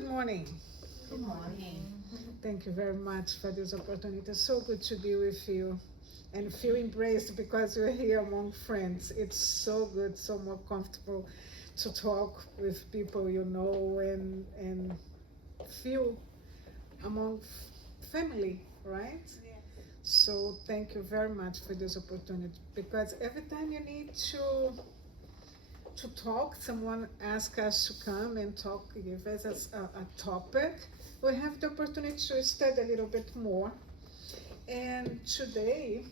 Good morning. Good morning. Thank you very much for this opportunity. It's so good to be with you and feel embraced because we're here among friends. It's so good, so more comfortable to talk with people you know and feel among family, right? So thank you very much for this opportunity because every time you need to talk, someone asks us to come and talk, give us a topic, we have the opportunity to study a little bit more. And today,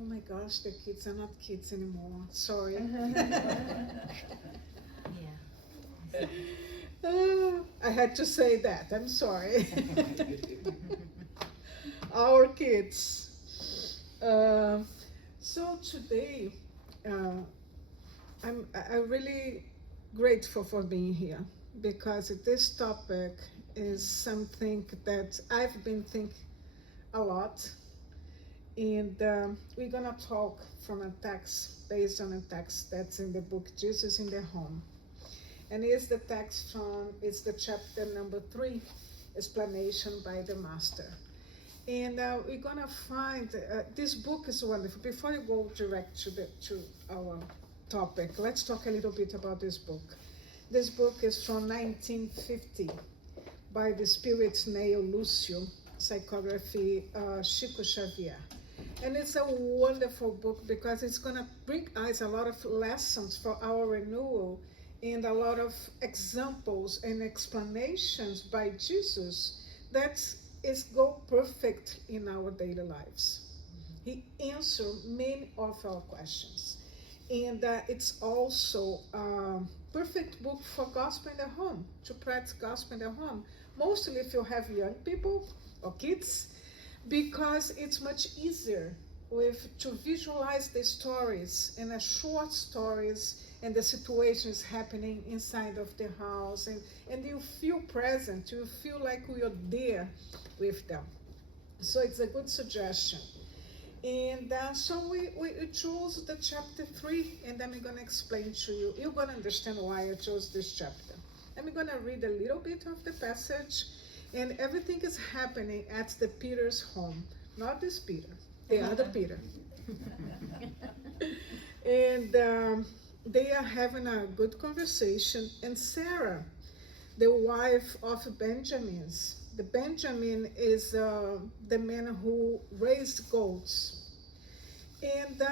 oh my gosh, the kids are not kids anymore. Sorry. I had to say that. I'm sorry. Our kids. So today, I'm really grateful for being here because this topic is something that I've been thinking a lot, and we're gonna talk from a text based on a text that's in the book Jesus in the Home, and it's the text from it's the chapter number 3, explanation by the Master. And we're gonna find this book is wonderful. Before you go direct to our topic, let's talk a little bit about this book. This book is from 1950 by the spirit Neo Lucio, psychography Chico Xavier. And it's a wonderful book because it's gonna bring us a lot of lessons for our renewal and a lot of examples and explanations by Jesus that is go perfect in our daily lives. He answered many of our questions. And it's also a perfect book for gospel in the home, to practice gospel in the home. Mostly if you have young people or kids, because it's much easier to visualize the stories and the short stories and the situations happening inside of the house, and you feel present, you feel like you're there with them. So it's a good suggestion. And so we chose the chapter 3, and then we're going to explain to you. You're going to understand why I chose this chapter. And we're going to read a little bit of the passage, and everything is happening at the Peter's home. Not this Peter, the other Peter. And they are having a good conversation, and Sarah, the wife of the Benjamin is the man who raised goats. And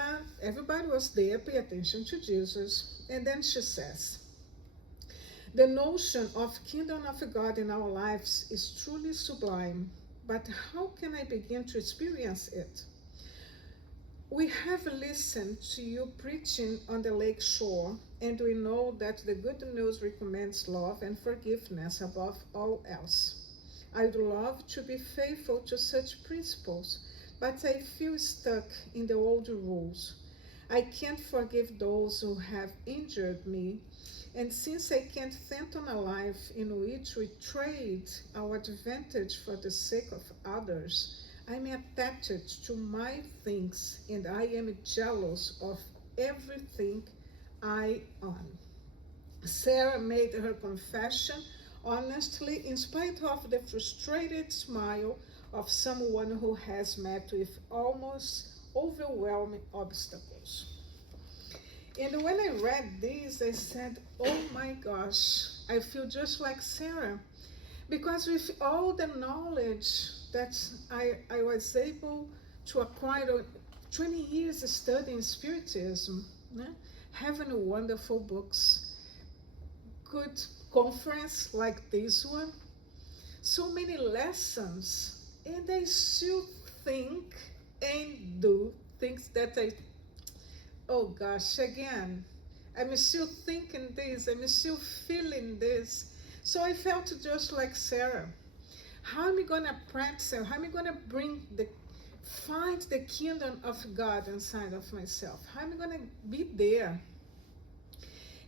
everybody was there, pay attention to Jesus. And then she says, the notion of kingdom of God in our lives is truly sublime, but how can I begin to experience it? We have listened to you preaching on the lake shore, and we know that the good news recommends love and forgiveness above all else. I'd love to be faithful to such principles, but I feel stuck in the old rules. I can't forgive those who have injured me, and since I can't fathom a life in which we trade our advantage for the sake of others, I'm attached to my things, and I am jealous of everything I own. Sarah made her confession honestly, in spite of the frustrated smile of someone who has met with almost overwhelming obstacles. And when I read this, I said, oh my gosh, I feel just like Sarah. Because with all the knowledge that I was able to acquire 20 years studying spiritism, having wonderful books, good conference like this one, so many lessons, and I still think and do things that oh gosh, again, I'm still thinking this, I'm still feeling this. So I felt just like Sarah. How am I gonna practice? How am I gonna find the kingdom of God inside of myself? How am I gonna be there?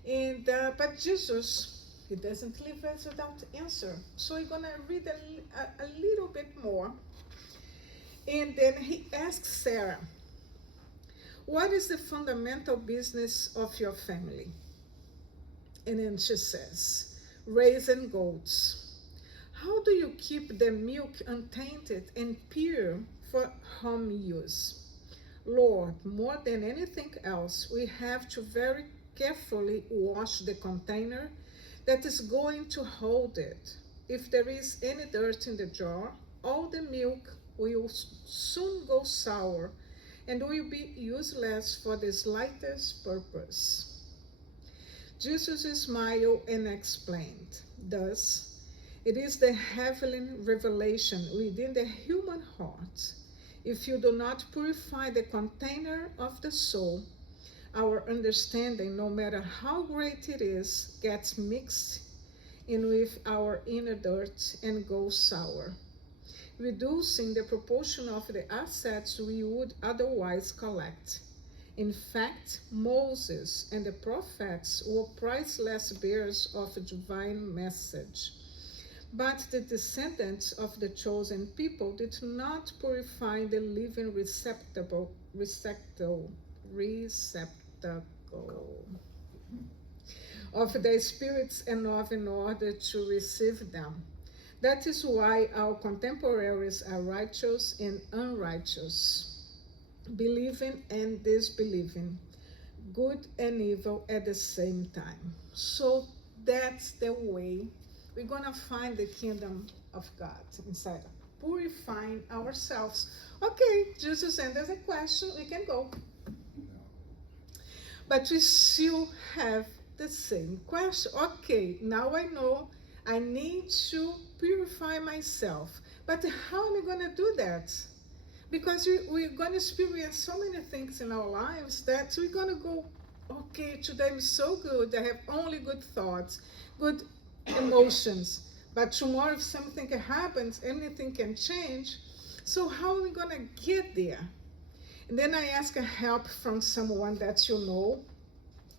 And but Jesus, he doesn't leave us without answer. So we're gonna read a little bit more. And then he asks Sarah, what is the fundamental business of your family? And then she says, raising goats. How do you keep the milk untainted and pure for home use? Lord, more than anything else, we have to very carefully wash the container that is going to hold it. If there is any dirt in the jar, all the milk will soon go sour and will be useless for the slightest purpose. Jesus smiled and explained, thus, it is the heavenly revelation within the human heart. If you do not purify the container of the soul, our understanding, no matter how great it is, gets mixed in with our inner dirt and goes sour, reducing the proportion of the assets we would otherwise collect. In fact, Moses and the prophets were priceless bearers of a divine message. But the descendants of the chosen people did not purify the living receptacle of the spirits enough in order to receive them. That is why our contemporaries are righteous and unrighteous, believing and disbelieving, good and evil at the same time. So that's the way we're going to find the kingdom of God inside of purifying ourselves. Okay, Jesus, and there's a question, we can go. But we still have the same question. Okay, now I know I need to purify myself. But how am I going to do that? Because we're going to experience so many things in our lives that we're going to go, okay, today I'm so good, I have only good thoughts, good emotions. But tomorrow if something happens, anything can change. So how are we going to get there? And then I ask help from someone that you know,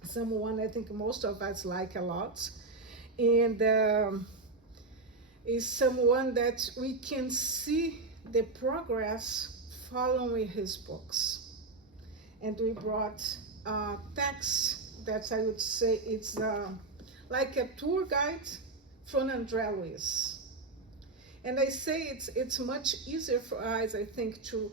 someone I think most of us like a lot. And is someone that we can see the progress following his books. And we brought a text that I would say it's like a tour guide from André Luiz. And I say it's much easier for us, I think, to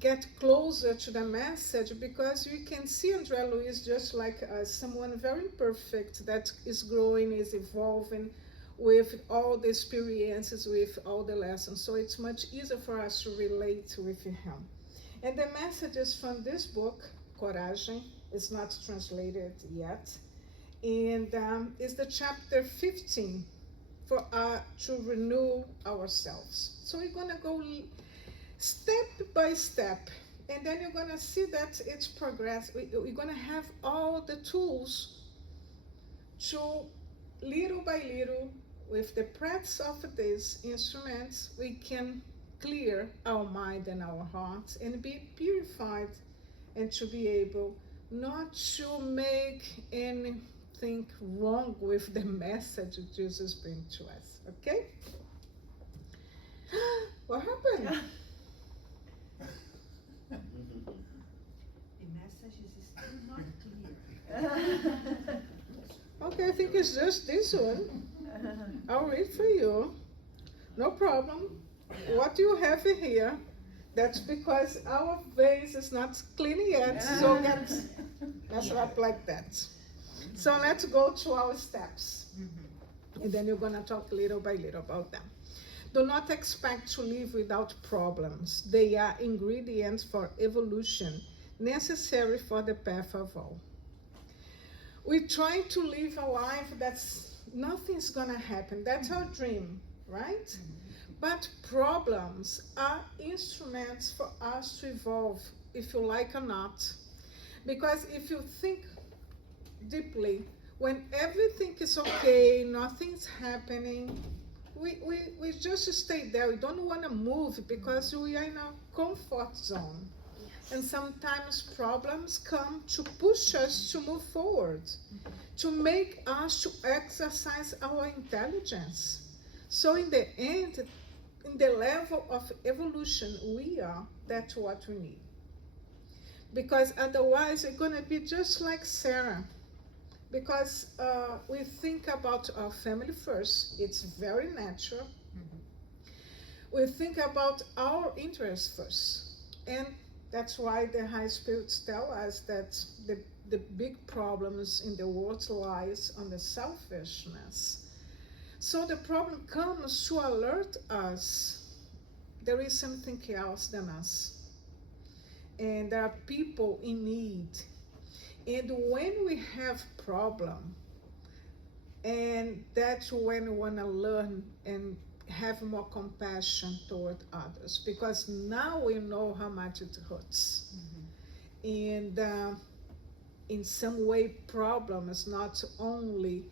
get closer to the message because you can see André Luiz just like someone very perfect that is growing, is evolving with all the experiences, with all the lessons. So it's much easier for us to relate with him. And the messages from this book, Coragem, is not translated yet. And it's the chapter 15 for to renew ourselves. So we're going to go step by step, and then you're going to see that it's progress. We're going to have all the tools to, little by little, with the practice of these instruments, we can clear our mind and our hearts and be purified and to be able not to make anything wrong with the message Jesus brings to us. Okay? What happened? The message is still not clear. Okay, I think it's just this one. I'll read for you. No problem. What you have here, that's because our vase is not clean yet, so that's not like that. So let's go to our steps. And then you're going to talk little by little about them. Do not expect to live without problems. They are ingredients for evolution, necessary for the path of all. We try to live a life that's nothing's gonna happen. That's our dream, right? But problems are instruments for us to evolve, if you like or not. Because if you think deeply, when everything is okay, nothing's happening, we just stay there. We don't want to move because we are in a comfort zone. And sometimes problems come to push us to move forward, to make us to exercise our intelligence. So in the end, in the level of evolution we are, that's what we need. Because otherwise we're going to be just like Sarah. because we think about our family first. It's very natural. We think about our interests first. And that's why the high spirits tell us that the big problems in the world lies on the selfishness. So the problem comes to alert us there is something else than us. And there are people in need. And when we have problem, and that's when we want to learn and have more compassion toward others, because now we know how much it hurts. And in some way, problems not only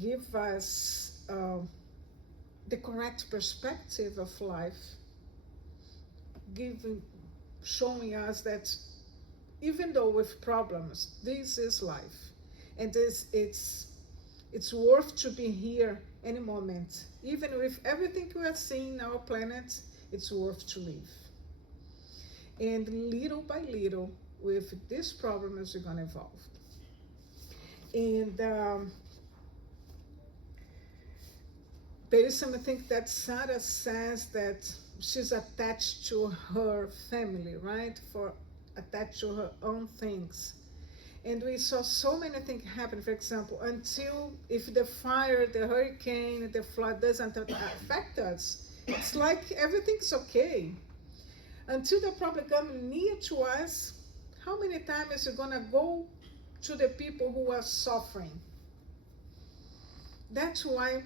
give us the correct perspective of life, showing us that even though with problems, this is life, and it's worth to be here any moment. Even with everything we are seeing in our planet, it's worth to live. And little by little, with this problem, is going to evolve. And there is something that Sarah says that she's attached to her family, right? Attached to her own things. And we saw so many things happen, for example, until if the fire, the hurricane, the flood doesn't affect us, it's like everything's okay. Until the problem comes near to us, how many times is it gonna go to the people who are suffering? That's why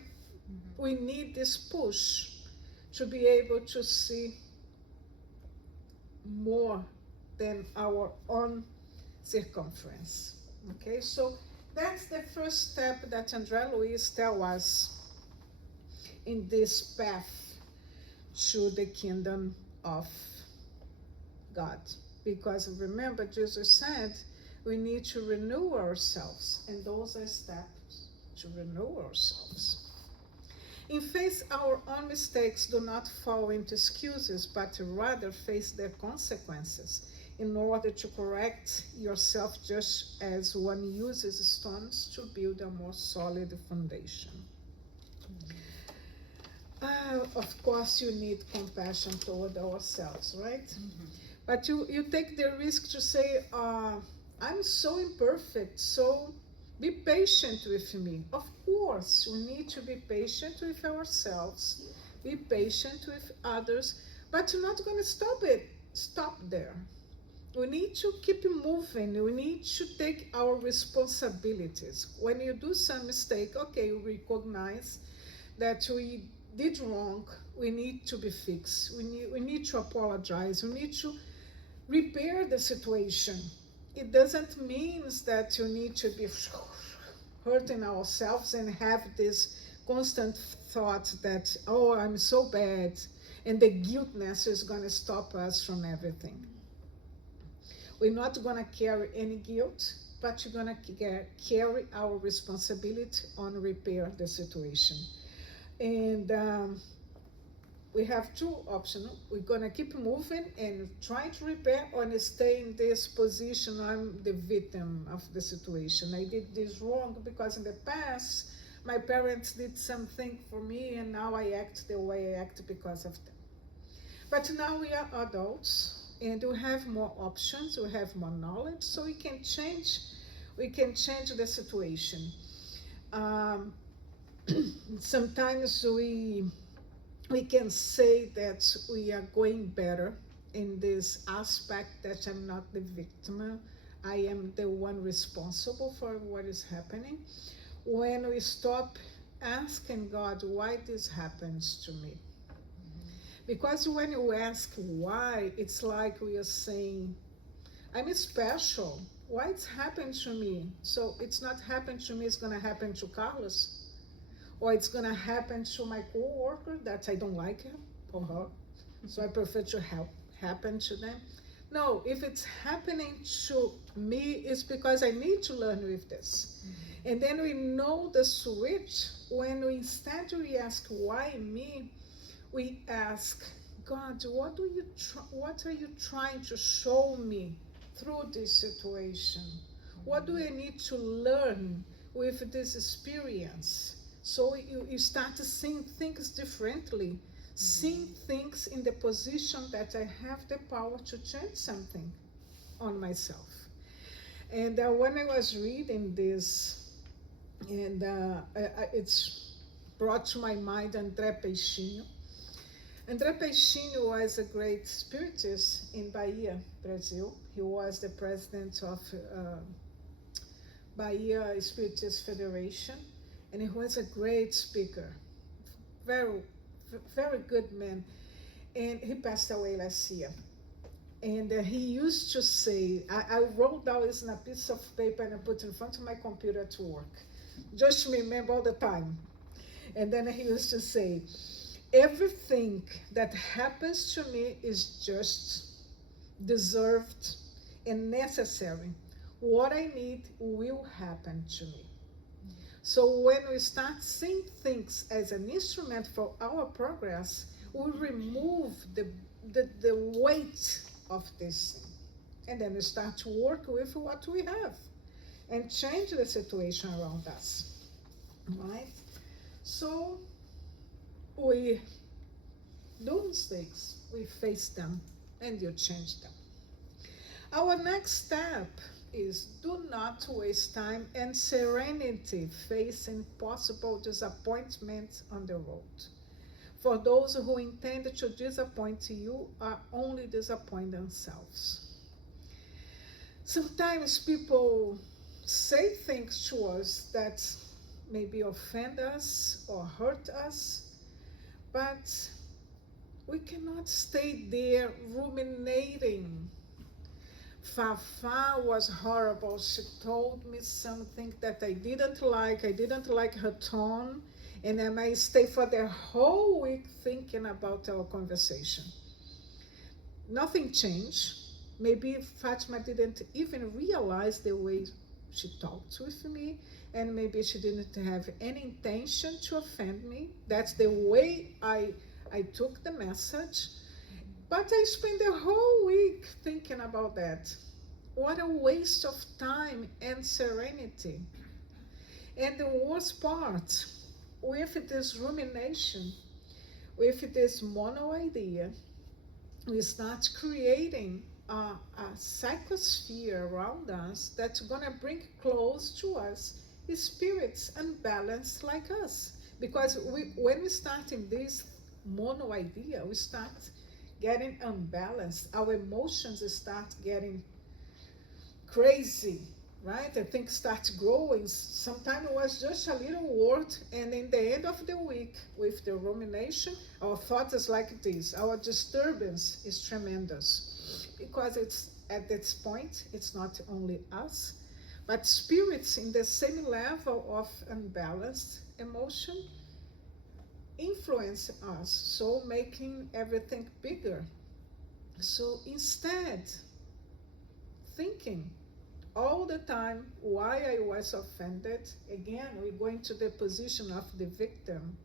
we need this push to be able to see more than our own circumference. Okay, so that's the first step that André Luiz tells us in this path to the kingdom of God. Because remember, Jesus said we need to renew ourselves, and those are steps to renew ourselves. In face our own mistakes, do not fall into excuses, but rather face their consequences in order to correct yourself, just as one uses stones to build a more solid foundation. Of course, you need compassion toward ourselves, right? But you take the risk to say, I'm so imperfect, so be patient with me. Of course, we need to be patient with ourselves, be patient with others, but you're not going to stop there. We need to keep moving. We need to take our responsibilities. When you do some mistake, okay, we recognize that we did wrong. We need to be fixed. We need to apologize. We need to repair the situation. It doesn't mean that you need to be hurting ourselves and have this constant thought that, oh, I'm so bad, and the guiltness is going to stop us from everything. We're not going to carry any guilt, but you're going to carry our responsibility on repair the situation. And we have two options. We're going to keep moving and try to repair, or stay in this position, I'm the victim of the situation. I did this wrong because in the past, my parents did something for me, and now I act the way I act because of them. But now we are adults, and we have more options, we have more knowledge, so we can change the situation. Sometimes we can say that we are going better in this aspect, that I'm not the victim, I am the one responsible for what is happening. When we stop asking God why this happens to me. Because when you ask why, it's like we are saying, I'm special. Why it's happened to me? So it's not happened to me, it's going to happen to Carlos. Or it's going to happen to my co-worker that I don't like him or her. So I prefer to happen to them. No, if it's happening to me, it's because I need to learn with this. And then we know the switch when instead we ask, why me? We ask, God, what are you trying to show me through this situation? What do I need to learn with this experience. So you start to seeing things differently, seeing things in the position that I have the power to change something on myself. And when I was reading this, and it's brought to my mind André Peixinho. André Peixinho was a great spiritist in Bahia, Brazil. He was the president of Bahia Spiritist Federation, and he was a great speaker, very, very good man. And he passed away last year. And he used to say, I wrote down this in a piece of paper and I put in front of my computer to work, just to remember all the time. And then he used to say, everything that happens to me is just, deserved, and necessary. What I need will happen to me. So when we start seeing things as an instrument for our progress, we remove the weight of this thing. And then we start to work with what we have and change the situation around us, right? So we do mistakes, we face them, and you change them. Our next step is do not waste time and serenity facing possible disappointments on the road. For those who intend to disappoint you are only disappoint themselves. Sometimes people say things to us that maybe offend us or hurt us, but we cannot stay there ruminating. Fafa was horrible. She told me something that I didn't like. I didn't like her tone. And I might stay for the whole week thinking about our conversation. Nothing changed. Maybe Fatima didn't even realize the way she talked with me. And maybe she didn't have any intention to offend me. That's the way I took the message. But I spent the whole week thinking about that. What a waste of time and serenity. And the worst part, with this rumination, with this mono idea, we start creating a psychosphere around us that's gonna bring close to us spirits unbalanced like us. Because when we start in this mono idea, we start getting unbalanced. Our emotions start getting crazy, right? I think starts growing. Sometimes it was just a little word, and in the end of the week, with the rumination, our thought is like this. Our disturbance is tremendous, because it's at this point, it's not only us, but spirits in the same level of unbalanced emotion influence us, so making everything bigger. So instead, thinking all the time why I was offended, again, we're going to the position of the victim.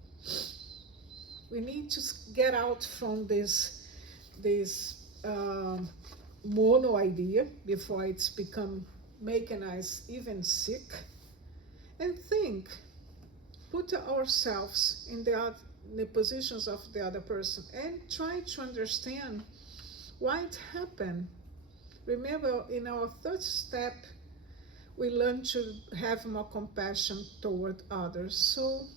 We need to get out from this mono idea before it's become making us even sick, and think, put ourselves in the positions of the other person and try to understand why it happened. Remember, in our third step, we learn to have more compassion toward others. So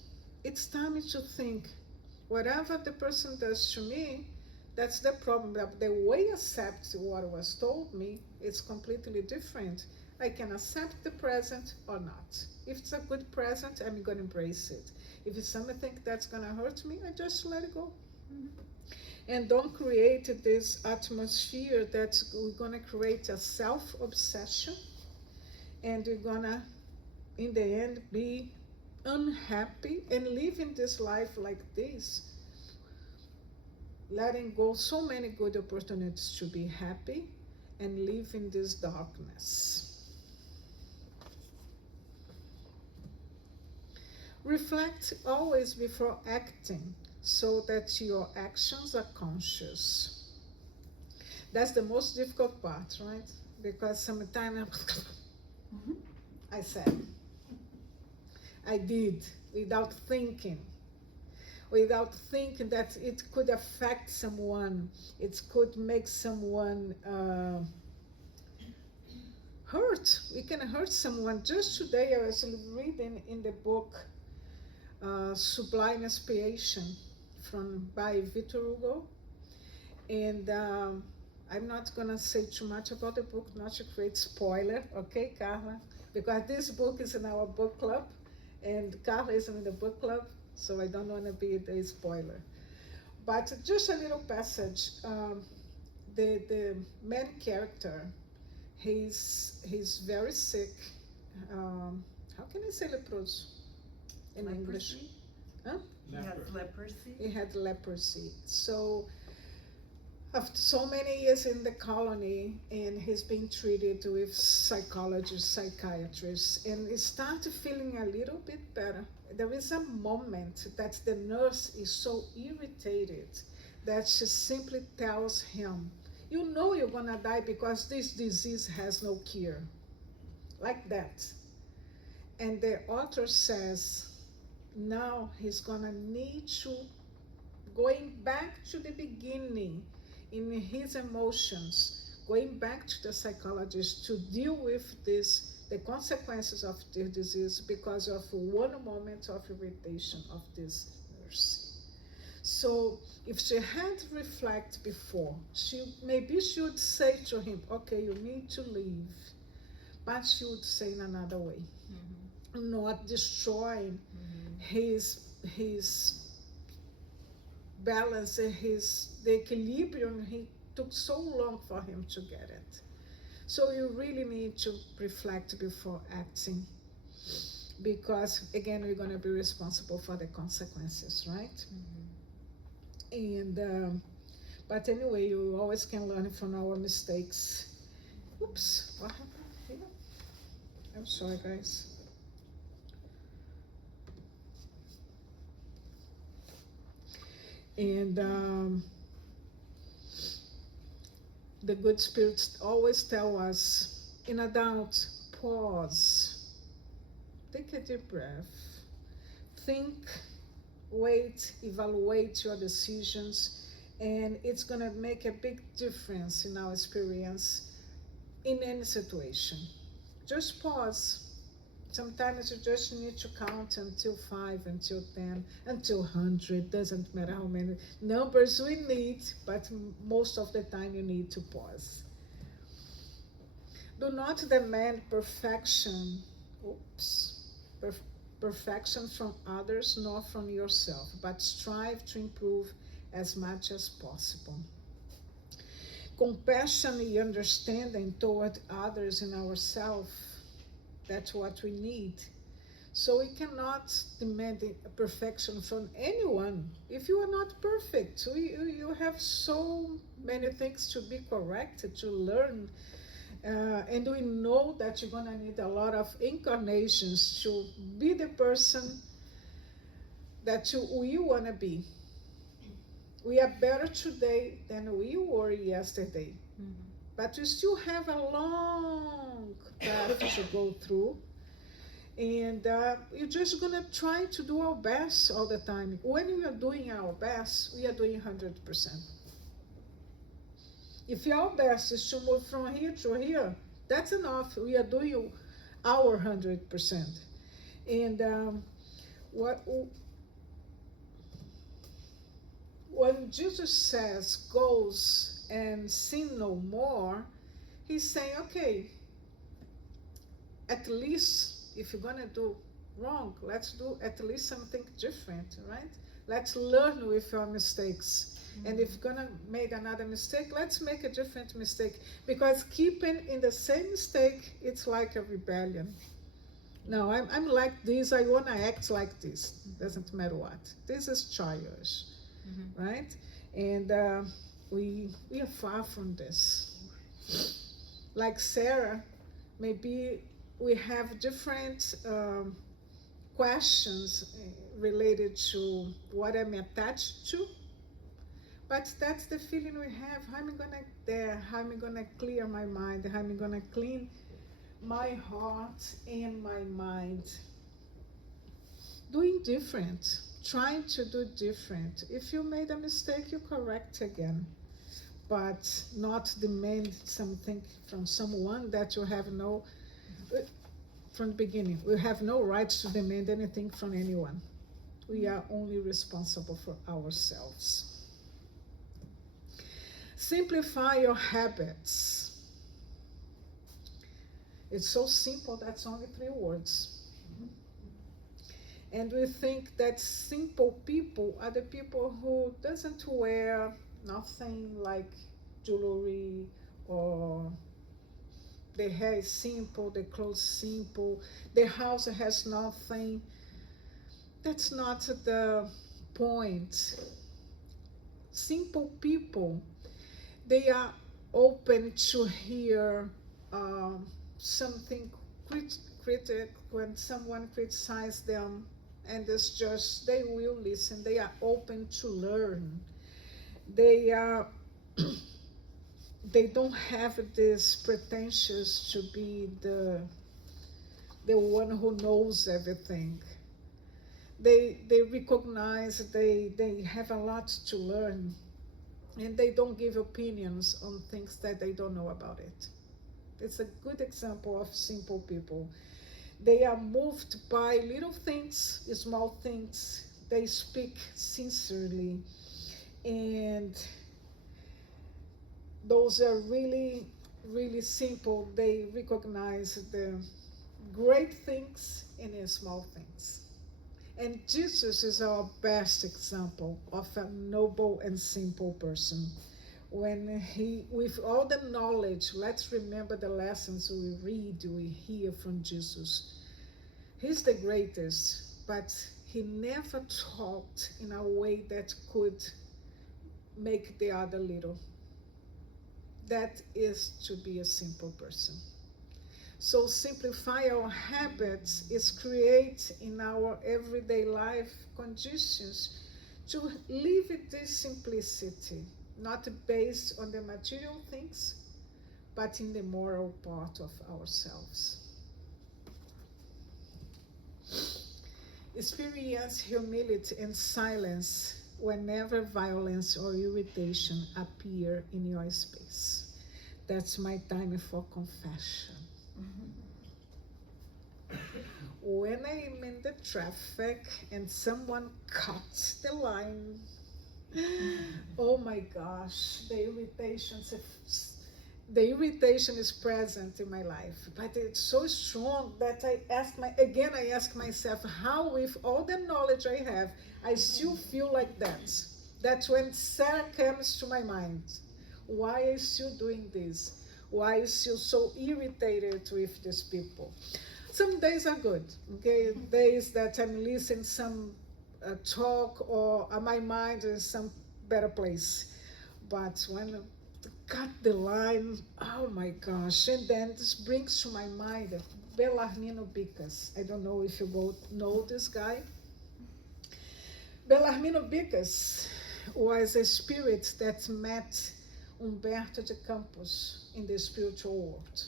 it's time to think, whatever the person does to me, that's the problem. The way I accept what was told me is completely different. I can accept the present or not. If it's a good present, I'm going to embrace it. If it's something that's going to hurt me, I just let it go. Mm-hmm. And don't create this atmosphere that we're going to create a self-obsession, and we're going to, in the end, be unhappy and living this life like this, letting go so many good opportunities to be happy and live in this darkness. Reflect always before acting, so that your actions are conscious. That's the most difficult part, right? Because sometimes I said, I did without thinking that it could affect someone, it could make someone hurt. We can hurt someone. Just today I was reading in the book Sublime Inspiration by Victor Hugo, and I'm not gonna say too much about the book, not to create spoiler, okay, Carla? Because this book is in our book club, and Carla is in the book club, so I don't want to be the spoiler. But just a little passage. The main character, he's very sick. How can I say leproso in English? Huh? He has leprosy. He had leprosy. So after so many years in the colony, and he's being treated with psychologists, psychiatrists, and he started feeling a little bit better. There is a moment that the nurse is so irritated that she simply tells him, you know you're gonna die because this disease has no cure. Like that. And the author says, now he's gonna need to, going back to the beginning, in his emotions, going back to the psychologist to deal with this, the consequences of the disease because of one moment of irritation of this nurse. So if she had reflected before, maybe she would say to him, okay, you need to leave. But she would say in another way, not destroying his balance, the equilibrium. He took so long for him to get it. So you really need to reflect before acting, because again, we're going to be responsible for the consequences, right? And but anyway, you always can learn from our mistakes. Oops, what happened here? I'm sorry, guys. And the good spirits always tell us, in a doubt, pause, take a deep breath, think, wait, evaluate your decisions, and it's gonna make a big difference in our experience in any situation. Just pause. Sometimes you just need to count until 5, until 10, until 100. Doesn't matter how many numbers we need, but most of the time you need to pause. Do not demand perfection. Perfection from others, nor from yourself, but strive to improve as much as possible. Compassion and understanding toward others and ourselves, that's what we need. So we cannot demand perfection from anyone. If you are not perfect, you have so many things to be corrected, to learn. And we know that you're going to need a lot of incarnations to be the person that we want to be. We are better today than we were yesterday. But we still have a long path to go through. And we're just going to try to do our best all the time. When we are doing our best, we are doing 100%. If our best is to move from here to here, that's enough. We are doing our 100%. And when Jesus says, goes and sin no more, he's saying, okay, at least if you're gonna do wrong, let's do at least something different, right? Let's learn with your mistakes. And if you're gonna make another mistake, let's make a different mistake. Because keeping in the same mistake, it's like a rebellion. No, I'm like this, I wanna act like this. Doesn't matter what. This is childish, right? And we are far from this. Like Sarah, maybe we have different questions related to what I'm attached to, but that's the feeling we have. How am I gonna clear my mind? How am I gonna clean my heart and my mind? doing different, trying to do different. If you made a mistake, you correct again, but not demand something from someone that you have no, from the beginning, we have no right to demand anything from anyone. We are only responsible for ourselves. Simplify your habits. It's so simple, that's only 3 words. And we think that simple people are the people who doesn't wear nothing like jewelry, or their hair is simple, their clothes simple, their house has nothing. That's not the point. Simple people, they are open to hear something critic when someone criticizes them, and it's just, they will listen. They are open to learn. They are they don't have this pretentious to be the one who knows everything. They recognize they have a lot to learn, and they don't give opinions on things that they don't know about it. It's a good example of simple people. They are moved by little things, small things. They speak sincerely, and those are really, really simple. They recognize the great things in the small things. And Jesus is our best example of a noble and simple person. When he, with all the knowledge, let's remember the lessons we read, we hear from Jesus. He's the greatest, but he never talked in a way that could make the other little. That is to be a simple person. So simplify our habits is create in our everyday life conditions to live this simplicity, not based on the material things, but in the moral part of ourselves. Experience humility and silence whenever violence or irritation appear in your space. That's my time for confession. When I'm in the traffic and someone cuts the line, oh my gosh, the irritation is present in my life, but it's so strong that I ask myself, how, with all the knowledge I have, I still feel like that. That's when Sarah comes to my mind. Why are you still doing this? Why are you still so irritated with these people? Some days are good, okay? Days that I'm listening some talk, or my mind is some better place. But when I cut the line, oh my gosh. And then this brings to my mind Bellarmino Bicas. I don't know if you both know this guy. Bellarmino Bicas was a spirit that met Humberto de Campos in the spiritual world.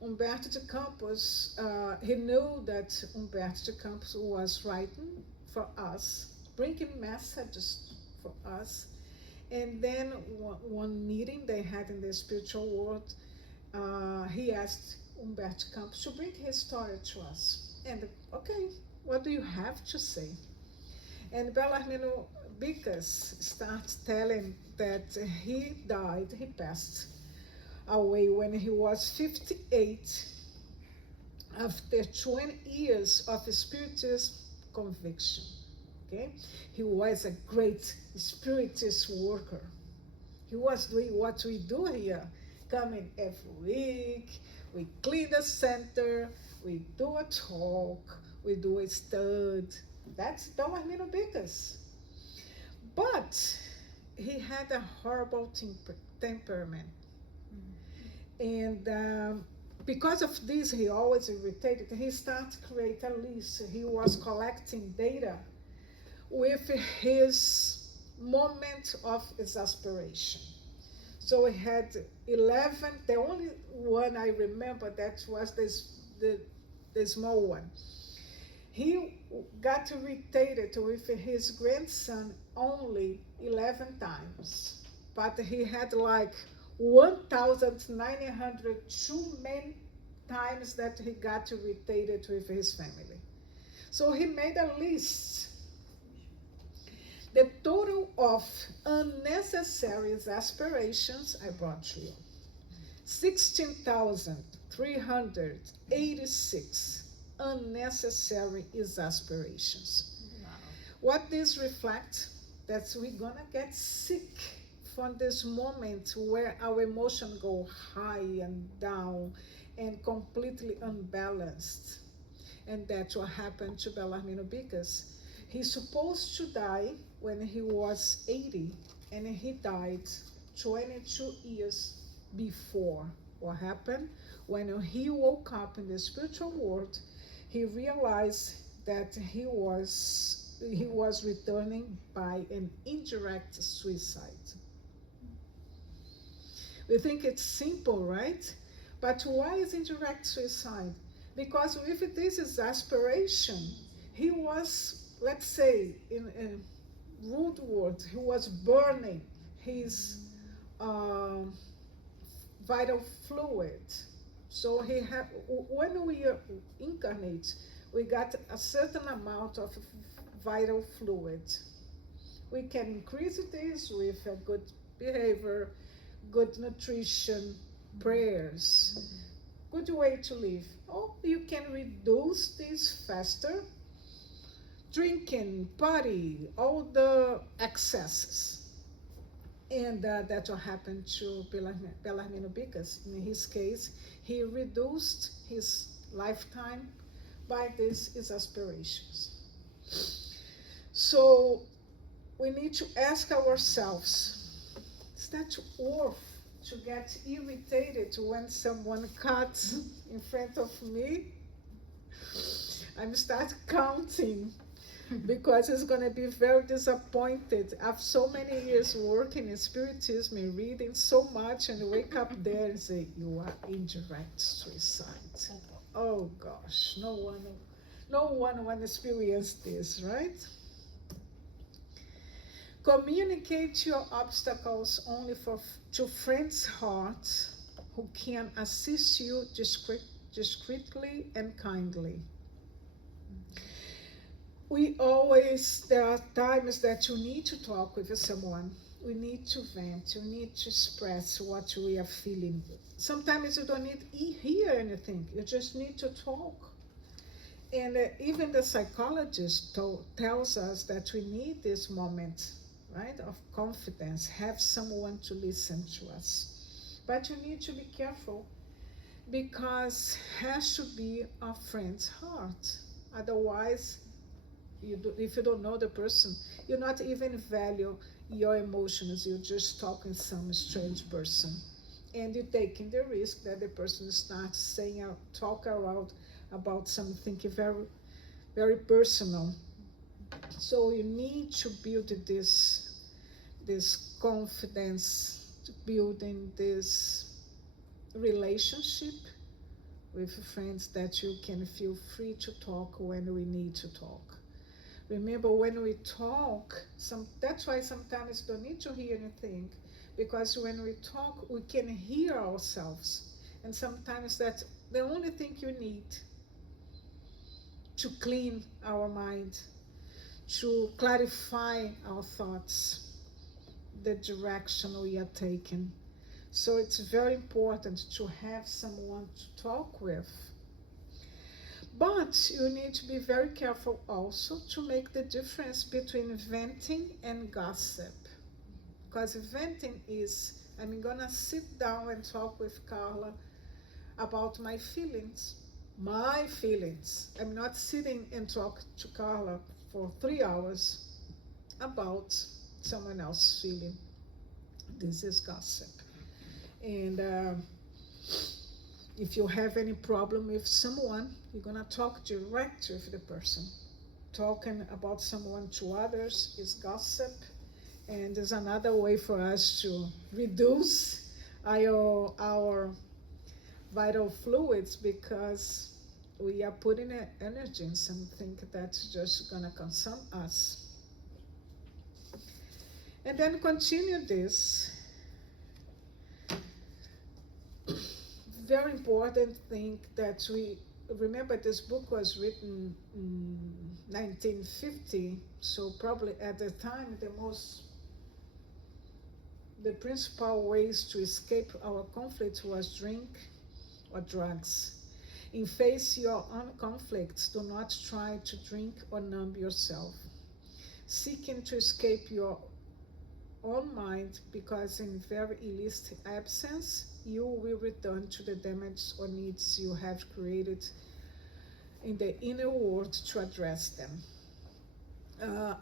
Humberto de Campos, he knew that Humberto de Campos was writing for us, bringing messages for us. And then one meeting they had in the spiritual world, he asked Humberto de Campos to bring his story to us. And okay, what do you have to say? And Bellarmino Bicas starts telling that he passed away when he was 58 after 20 years of spiritist conviction. Okay, he was a great spiritist worker. He was doing what we do here, coming every week, we clean the center, we do a talk, we do a stud. That's Bellarmino Bicas. But he had a horrible temperament. And because of this, he always irritated. He started to create a list. He was collecting data with his moment of exasperation. So he had 11. The only one I remember that was the small one. he got irritated with his grandson only 11 times, but he had like 1,900 too many times that he got irritated with his family. So he made a list. The total of unnecessary exasperations I brought to you, 16,386 unnecessary exasperations. Wow. What this reflects, that we're gonna get sick from this moment where our emotion go high and down and completely unbalanced. And that's what happened to Bellarmino Bicas. He's supposed to die when he was 80, and he died 22 years before. What happened? When he woke up in the spiritual world, he realized that he was returning by an indirect suicide. We think it's simple, right? But why is indirect suicide? Because with this exasperation, he was, let's say, in a rude word, he was burning his vital fluid. So he had, when we incarnate, we got a certain amount of vital fluid. We can increase this with a good behavior, good nutrition, prayers, good way to live. Or you can reduce this faster, drinking, party, all the excesses. And that's what happened to Bellarmino Bicas. In his case, he reduced his lifetime by these exasperations. So we need to ask ourselves, is that worth to get irritated when someone cuts in front of me? I'm start counting, because it's going to be very disappointed. After so many years working in spiritism and reading so much, and wake up there and say, you are indirect suicide. Oh gosh, no one want to experience this, right? Communicate your obstacles only to friends' hearts who can assist you discreetly and kindly. There are times that you need to talk with someone. We need to vent, you need to express what we are feeling. Sometimes you don't need to hear anything, you just need to talk. And even the psychologist tells us that we need this moment, right, of confidence, have someone to listen to us. But you need to be careful, because it has to be a friend's heart. Otherwise, if you don't know the person, you not even value your emotions, you're just talking to some strange person. And you're taking the risk that the person starts talk around about something very, very personal. So you need to build this confidence, to building this relationship with friends that you can feel free to talk when we need to talk. Remember, when we talk, that's why sometimes you don't need to hear anything, because when we talk, we can hear ourselves. And sometimes that's the only thing you need to clean our mind, to clarify our thoughts, the direction we are taking. So it's very important to have someone to talk with. But you need to be very careful also to make the difference between venting and gossip. Because venting is, I'm gonna sit down and talk with Carla about my feelings. My feelings. I'm not sitting and talk to Carla for 3 hours about someone else's feeling. This is gossip. And if you have any problem with someone, you're gonna talk direct with the person. Talking about someone to others is gossip, and there's another way for us to reduce our vital fluids, because we are putting energy in something that's just gonna consume us. And then continue this. Very important thing that we remember, this book was written in 1950, so probably at the time the principal ways to escape our conflict was drink or drugs. In face your own conflicts, do not try to drink or numb yourself. Seeking to escape your own mind, because in very illicit absence, you will return to the damage or needs you have created in the inner world to address them.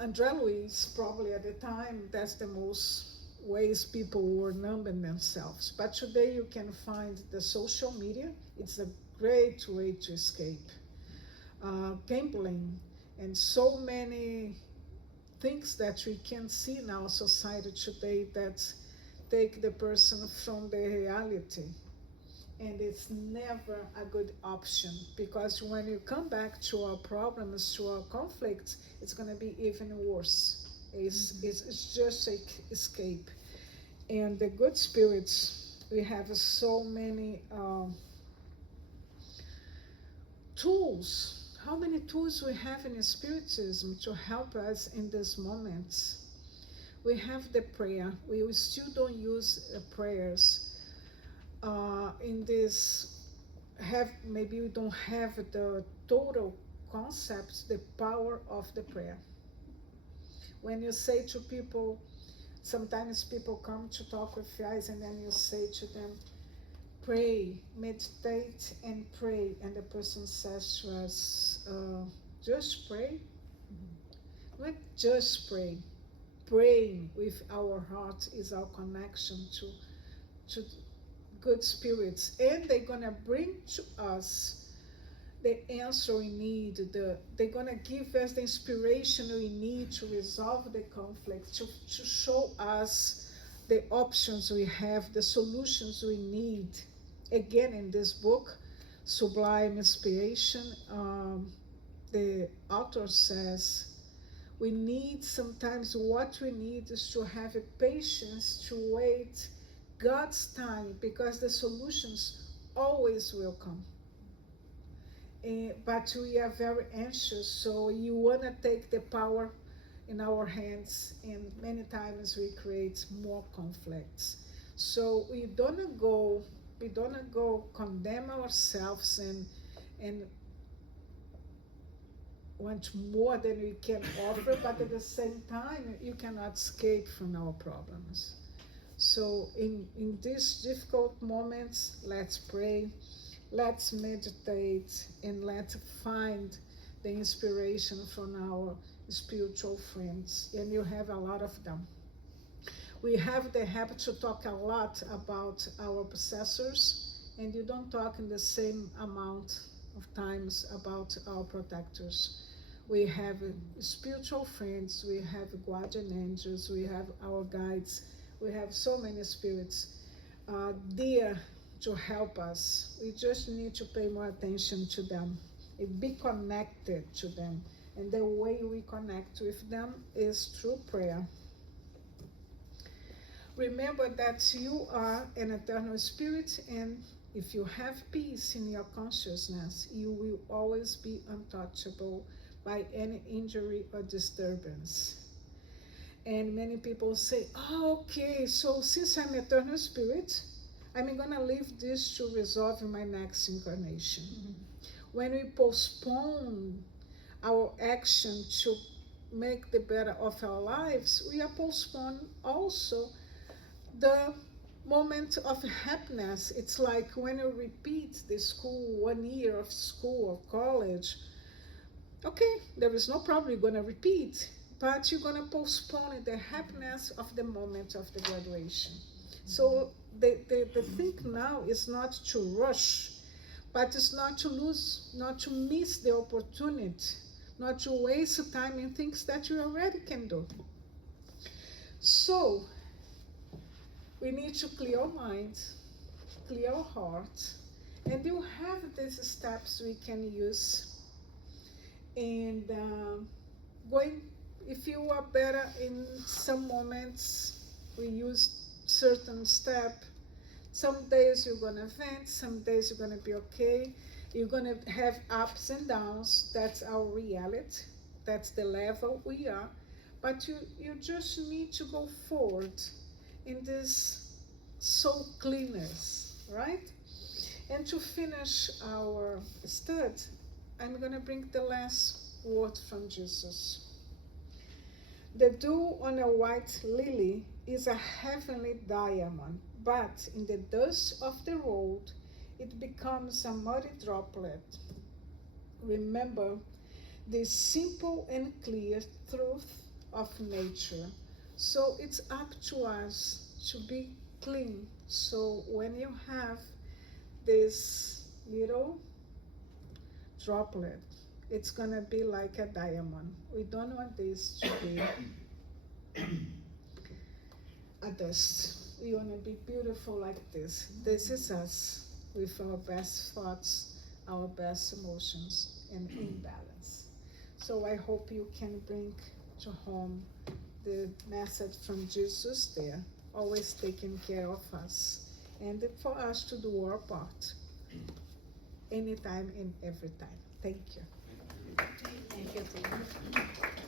André Luiz, probably at the time, that's the most ways people were numbing themselves. But today you can find the social media. It's a great way to escape. Gambling and so many things that we can see in our society today that take the person from the reality. And it's never a good option, because when you come back to our problems, to our conflicts, it's going to be even worse. It's just an escape. And the good spirits, we have so many tools. How many tools we have in spiritism to help us in these moments? We have the prayer. We still don't use prayers. In this, maybe we don't have the total concept, the power of the prayer. When you say to people, sometimes people come to talk with us, and then you say to them, pray, meditate and pray, and the person says to us, just pray? Not just pray. Praying with our heart is our connection to good spirits, and they're gonna bring to us the answer we need. They're gonna give us the inspiration we need to resolve the conflict, to show us the options we have, the solutions we need. Again, in this book, Sublime Inspiration, the author says, we need sometimes, what we need is to have a patience to wait God's time, because the solutions always will come. But we are very anxious, so you want to take the power in our hands, and many times we create more conflicts. So we don't go condemn ourselves and want more than we can offer, but at the same time, you cannot escape from our problems. So in these difficult moments, let's pray, let's meditate, and let's find the inspiration from our spiritual friends. And you have a lot of them. We have the habit to talk a lot about our possessors, and you don't talk in the same amount of times about our protectors. We have spiritual friends, we have guardian angels, we have our guides. We have so many spirits there to help us. We just need to pay more attention to them and be connected to them. And the way we connect with them is through prayer. Remember that you are an eternal spirit, and if you have peace in your consciousness, you will always be untouchable by any injury or disturbance. And many people say, oh, okay, so since I'm eternal spirit, I'm gonna leave this to resolve in my next incarnation. When we postpone our action to make the better of our lives, we are postponing also the moment of happiness. It's like when you repeat the school, 1 year of school or college, okay, there is no problem, you're gonna repeat, but you're gonna postpone the happiness of the moment of the graduation. So the thing now is not to rush, but it's not to lose, not to miss the opportunity, not to waste time in things that you already can do. So we need to clear our mind, clear our heart, And you have these steps we can use. And going, if you are better in some moments, we use certain step. Some days you're gonna vent, some days you're gonna be okay. You're gonna have ups and downs. That's our reality. That's the level we are. But you just need to go forward in this soul cleanness, right? And to finish our study, I'm gonna bring the last word from Jesus. The dew on a white lily is a heavenly diamond, but in the dust of the road, it becomes a muddy droplet. Remember this simple and clear truth of nature. So it's up to us to be clean. So when you have this little droplet, it's gonna be like a diamond. We don't want this to be a dust. We wanna be beautiful like this. This is us with our best thoughts, our best emotions, and in balance. So I hope you can bring to home the message from Jesus there, always taking care of us, and for us to do our part anytime and every time. Thank you. Thank you.